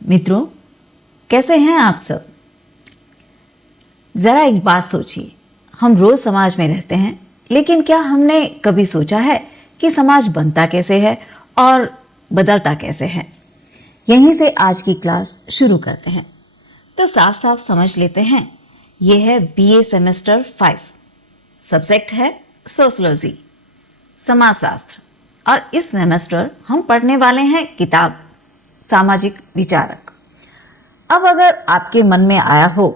मित्रों, कैसे हैं आप सब। ज़रा एक बात सोचिए, हम रोज़ समाज में रहते हैं, लेकिन क्या हमने कभी सोचा है कि समाज बनता कैसे है और बदलता कैसे है। यहीं से आज की क्लास शुरू करते हैं। तो साफ साफ समझ लेते हैं, ये है बीए सेमेस्टर 5, सब्जेक्ट है सोशलॉजी, समाजशास्त्र। और इस सेमेस्टर हम पढ़ने वाले हैं किताब सामाजिक विचारक। अब अगर आपके मन में आया हो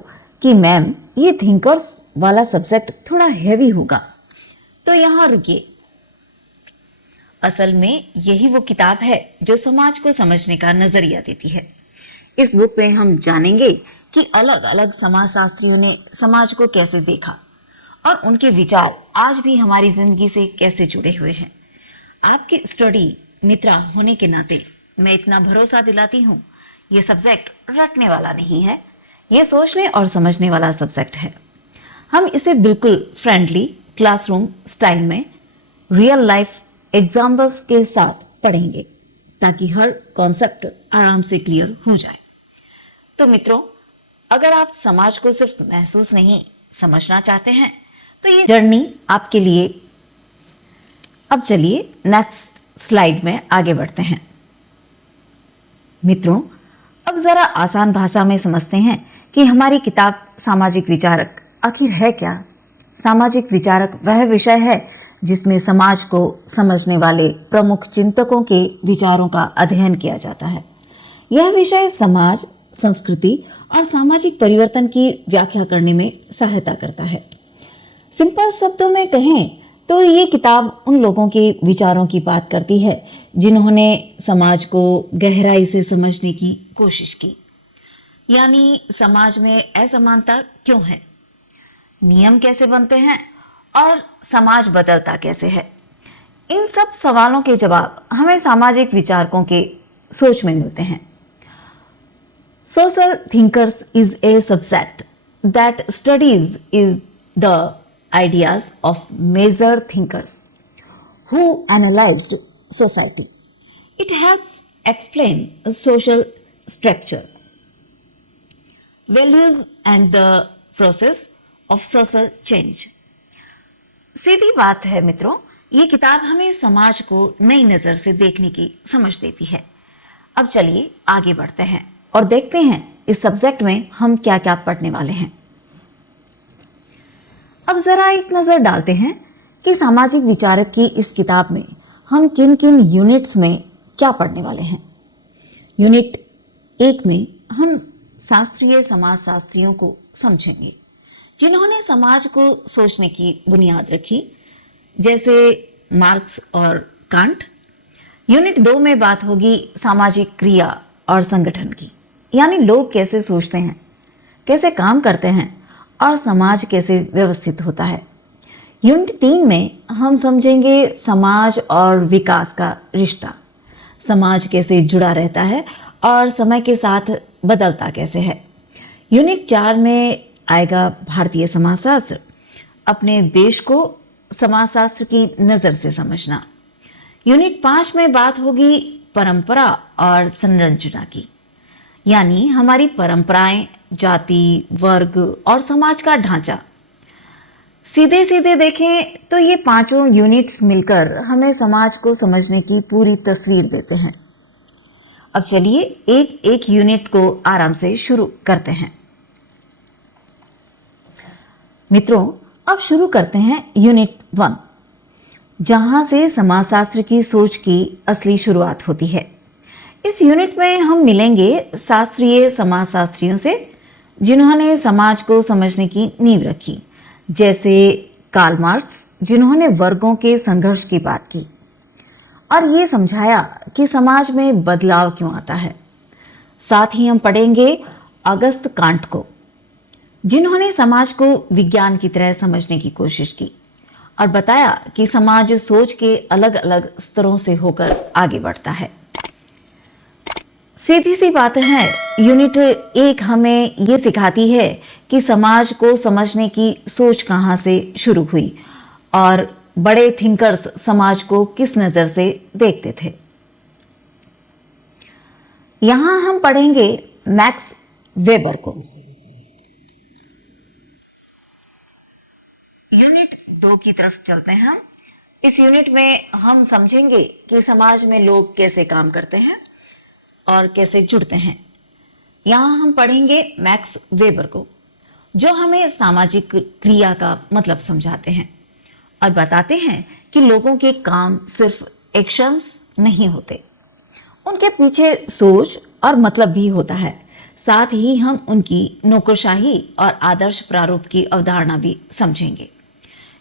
कि मैम ये थिंकर्स वाला सब्जेक्ट थोड़ा हैवी होगा, तो यहाँ रुकिए। असल में यही वो किताब है जो समाज को समझने का नजरिया देती है। इस बुक में हम जानेंगे कि अलग अलग समाजशास्त्रियों ने समाज को कैसे देखा और उनके विचार आज भी हमारी जिंदगी से कैसे जुड़े हुए हैं। आपकी स्टडी मित्रा होने के नाते मैं इतना भरोसा दिलाती हूँ, ये सब्जेक्ट रटने वाला नहीं है, ये सोचने और समझने वाला सब्जेक्ट है। हम इसे बिल्कुल फ्रेंडली क्लासरूम स्टाइल में रियल लाइफ एग्जाम्पल्स के साथ पढ़ेंगे ताकि हर कॉन्सेप्ट आराम से क्लियर हो जाए। तो मित्रों, अगर आप समाज को सिर्फ महसूस नहीं समझना चाहते हैं तो ये जर्नी आपके लिए। अब चलिए नेक्स्ट स्लाइड में आगे बढ़ते हैं। मित्रों, अब जरा आसान भाषा में समझते हैं कि हमारी किताब सामाजिक विचारक आखिर है क्या। सामाजिक विचारक वह विषय है जिसमें समाज को समझने वाले प्रमुख चिंतकों के विचारों का अध्ययन किया जाता है। यह विषय समाज, संस्कृति और सामाजिक परिवर्तन की व्याख्या करने में सहायता करता है। सिंपल शब्दों में कहें तो ये किताब उन लोगों के विचारों की बात करती है जिन्होंने समाज को गहराई से समझने की कोशिश की। यानी समाज में असमानता क्यों है, नियम कैसे बनते हैं और समाज बदलता कैसे है। इन सब सवालों के जवाब हमें सामाजिक विचारकों के सोच में मिलते हैं। Social thinkers is a subset that studies is the ideas of major thinkers who analyzed society. It helps explain social structure, values and the process of social change. सीधी बात है मित्रों, ये किताब हमें समाज को नई नजर से देखने की समझ देती है। अब चलिए आगे बढ़ते हैं और देखते हैं इस सब्जेक्ट में हम क्या क्या पढ़ने वाले हैं। अब जरा एक नजर डालते हैं कि सामाजिक विचारक की इस किताब में हम किन किन यूनिट्स में क्या पढ़ने वाले हैं। यूनिट 1 में हम शास्त्रीय समाजशास्त्रियों को समझेंगे जिन्होंने समाज को सोचने की बुनियाद रखी, जैसे मार्क्स और कांट। यूनिट 2 में बात होगी सामाजिक क्रिया और संगठन की, यानी लोग कैसे सोचते हैं, कैसे काम करते हैं और समाज कैसे व्यवस्थित होता है। यूनिट 3 में हम समझेंगे समाज और विकास का रिश्ता, समाज कैसे जुड़ा रहता है और समय के साथ बदलता कैसे है। यूनिट 4 में आएगा भारतीय समाजशास्त्र, अपने देश को समाजशास्त्र की नज़र से समझना। यूनिट 5 में बात होगी परंपरा और संरचना की, यानी हमारी परंपराएं, जाति, वर्ग और समाज का ढांचा। सीधे सीधे देखें तो ये पांचों यूनिट्स मिलकर हमें समाज को समझने की पूरी तस्वीर देते हैं। अब चलिए एक एक यूनिट को आराम से शुरू करते हैं। मित्रों, अब शुरू करते हैं यूनिट 1, जहां से समाजशास्त्र की सोच की असली शुरुआत होती है। इस यूनिट में हम मिलेंगे शास्त्रीय समाजशास्त्रियों से जिन्होंने समाज को समझने की नींव रखी, जैसे कार्ल मार्क्स, जिन्होंने वर्गों के संघर्ष की बात की और ये समझाया कि समाज में बदलाव क्यों आता है। साथ ही हम पढ़ेंगे अगस्त कांट को, जिन्होंने समाज को विज्ञान की तरह समझने की कोशिश की और बताया कि समाज सोच के अलग अलग स्तरों से होकर आगे बढ़ता है। सीधी सी बात है, यूनिट 1 हमें ये सिखाती है कि समाज को समझने की सोच कहाँ से शुरू हुई और बड़े थिंकर्स समाज को किस नज़र से देखते थे। यहां हम पढ़ेंगे मैक्स वेबर को। यूनिट 2 की तरफ चलते हैं हम। इस यूनिट में हम समझेंगे कि समाज में लोग कैसे काम करते हैं और कैसे जुड़ते हैं। यहाँ हम पढ़ेंगे मैक्स वेबर को, जो हमें सामाजिक क्रिया का मतलब समझाते हैं और बताते हैं कि लोगों के काम सिर्फ एक्शंस नहीं होते, उनके पीछे सोच और मतलब भी होता है। साथ ही हम उनकी नौकरशाही और आदर्श प्रारूप की अवधारणा भी समझेंगे।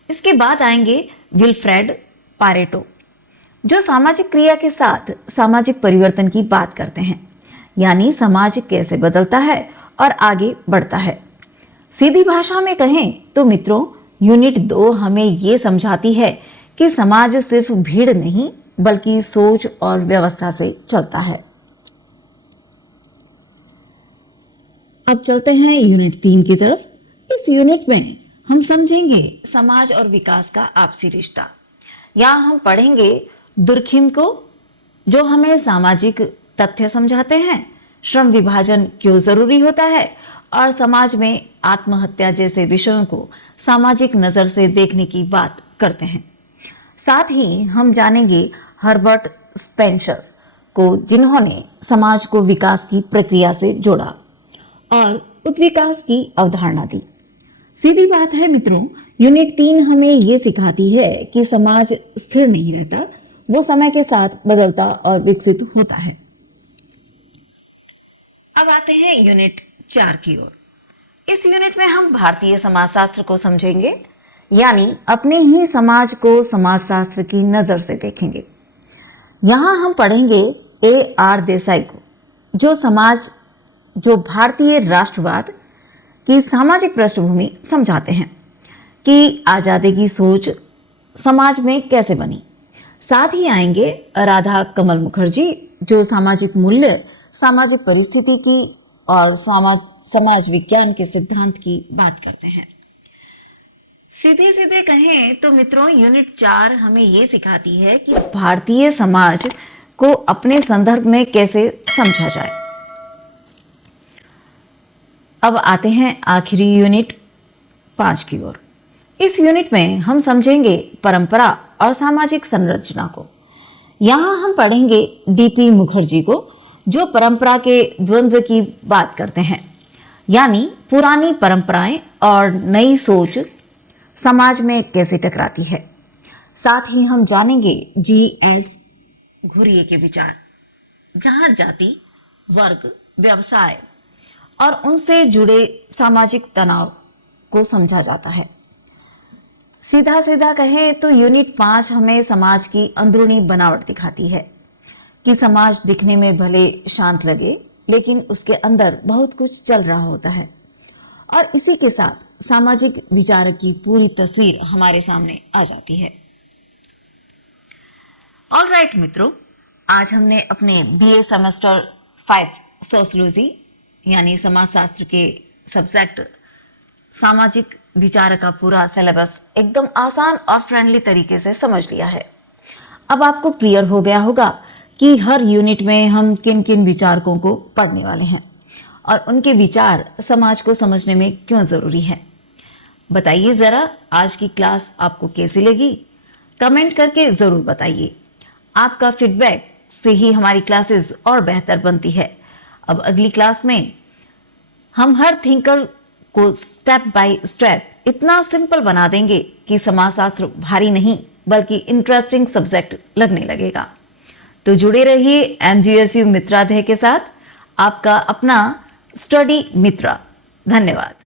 इसके बाद आएंगे विल्फ्रेड पारेटो, जो सामाजिक क्रिया के साथ सामाजिक परिवर्तन की बात करते हैं, यानी समाज कैसे बदलता है और आगे बढ़ता है। सीधी भाषा में कहें तो मित्रों, यूनिट 2 हमें ये समझाती है कि समाज सिर्फ भीड़ नहीं बल्कि सोच और व्यवस्था से चलता है। अब चलते हैं यूनिट 3 की तरफ। इस यूनिट में हम समझेंगे समाज और विकास का आपसी रिश्ता। यहाँ हम पढ़ेंगे दुर्खिम को, जो हमें सामाजिक तथ्य समझाते हैं, श्रम विभाजन क्यों जरूरी होता है और समाज में आत्महत्या जैसे विषयों को सामाजिक नजर से देखने की बात करते हैं। साथ ही हम जानेंगे हर्बर्ट स्पेंसर को, जिन्होंने समाज को विकास की प्रक्रिया से जोड़ा और उत्विकास की अवधारणा दी। सीधी बात है मित्रों, यूनिट 3 हमें ये सिखाती है कि समाज स्थिर नहीं रहता, वो समय के साथ बदलता और विकसित होता है। अब आते हैं यूनिट 4 की ओर। इस यूनिट में हम भारतीय समाजशास्त्र को समझेंगे, यानी अपने ही समाज को समाजशास्त्र की नजर से देखेंगे। यहाँ हम पढ़ेंगे A.R. देसाई को, जो भारतीय राष्ट्रवाद की सामाजिक पृष्ठभूमि समझाते हैं कि आजादी की सोच समाज में कैसे बनी। साथ ही आएंगे राधा कमल मुखर्जी, जो सामाजिक मूल्य, सामाजिक परिस्थिति की और समाज विज्ञान के सिद्धांत की बात करते हैं। सीधे सीधे कहें तो मित्रों, यूनिट 4 हमें ये सिखाती है कि भारतीय समाज को अपने संदर्भ में कैसे समझा जाए। अब आते हैं आखिरी यूनिट 5 की ओर। इस यूनिट में हम समझेंगे परंपरा और सामाजिक संरचना को। यहाँ हम पढ़ेंगे डीपी मुखर्जी को, जो परंपरा के द्वंद्व की बात करते हैं, यानी पुरानी परंपराएं और नई सोच समाज में कैसे टकराती है। साथ ही हम जानेंगे G.S. घुरिये के विचार, जहां जाति, वर्ग, व्यवसाय और उनसे जुड़े सामाजिक तनाव को समझा जाता है। सीधा सीधा कहें तो यूनिट 5 हमें समाज की अंदरूनी बनावट दिखाती है कि समाज दिखने में भले शांत लगे, लेकिन उसके अंदर बहुत कुछ चल रहा होता है और इसी के साथ सामाजिक विचारक की पूरी तस्वीर हमारे सामने आ जाती है। ऑलराइट मित्रों, आज हमने अपने BA सेमेस्टर 5 सोशियोलॉजी यानी समाजशास्त्र के सब्जेक्ट सामाजिक विचार का पूरा सिलेबस एकदम आसान और फ्रेंडली तरीके से समझ लिया है। अब आपको क्लियर हो गया होगा कि हर यूनिट में हम किन किन विचारकों को पढ़ने वाले हैं और उनके विचार समाज को समझने में क्यों ज़रूरी है। बताइए ज़रा, आज की क्लास आपको कैसी लगी? कमेंट करके ज़रूर बताइए। आपका फीडबैक से ही हमारी क्लासेस और बेहतर बनती है। अब अगली क्लास में हम हर थिंकर को स्टेप बाय स्टेप इतना सिंपल बना देंगे कि समाजशास्त्र भारी नहीं बल्कि इंटरेस्टिंग सब्जेक्ट लगने लगेगा। तो जुड़े रहिए MGSU मित्राध्याय के साथ, आपका अपना स्टडी मित्रा। धन्यवाद।